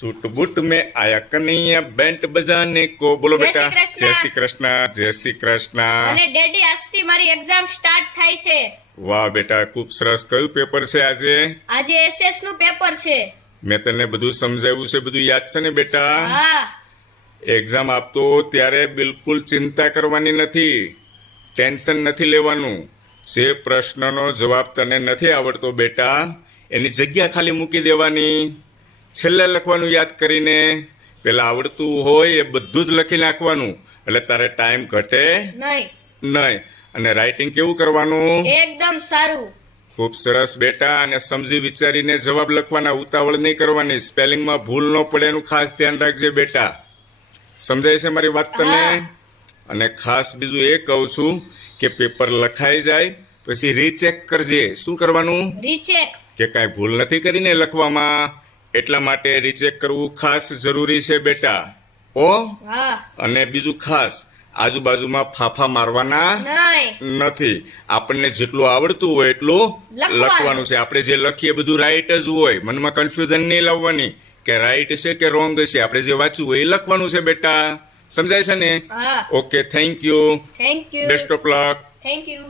Suit boot મેં આયા Kanaiya bent બજાને કો? બોલો બેટા. જય શ્રી કૃષ્ણ. જય શ્રી કૃષ્ણ. અને ડેડી આજથી મારી એક્ઝામ સ્ટાર્ટ થાય છે. વાહ બેટા ખૂબ સરસ. કયું પેપર છે આજે? આજે એસએસનું પેપર છે. મેં તને બધું સમજાવ્યું છે બધું યાદ છે ને બેટા? હા. એક્ઝામ આપતો ત્યારે બિલકુલ ચિંતા કરવાની નથી ટેન્શન નથી લેવાનું. જે પ્રશ્નનો જવાબ તને નથી આવડતો બેટા એની જગ્યા ખાલી મૂકી દેવાની. છેલ્લે લખવાનું યાદ કરીને પેલા આવડતું હોય એ બધું જ લખી નાખવાનું. એટલે તારે ટાઈમ ઘટે નહીં. નહીં. અને રાઇટિંગ કેવું કરવાનું? એકદમ સારું. ખૂબ સરસ બેટા અને સમજી વિચારીને જવાબ લખવાના ઉતાવળ નહીં કરવાની. સ્પેલિંગમાં ભૂલ ન પડે એનું ખાસ ધ્યાન રાખજે બેટા. સમજાય છે મારી વાત તને? અને ખાસ બીજું એ કહું છું કે પેપર લખાઈ જાય પછી રીચેક કરજે. શું કરવાનું? રીચેક કે કાંઈ ભૂલ નથી કરીને લખવામાં? એટલા માટે રિચેક કરવું ખાસ જરૂરી છે બેટા. ઓ અને બીજું ખાસ આજુબાજુમાં ફાફા મારવાના નથી. આપણને જેટલું આવડતું હોય એટલું લખવાનું. છે. આપણે જે લખીએ બધું રાઈટ જ હોય. મનમાં કન્ફ્યુઝન નહીં લાવવાની કે રાઈટ છે કે રોંગ છે. આપણે જે વાંચવું હોય એ લખવાનું છે બેટા. સમજાય છે ને? Okay thank you thank you best of luck thank you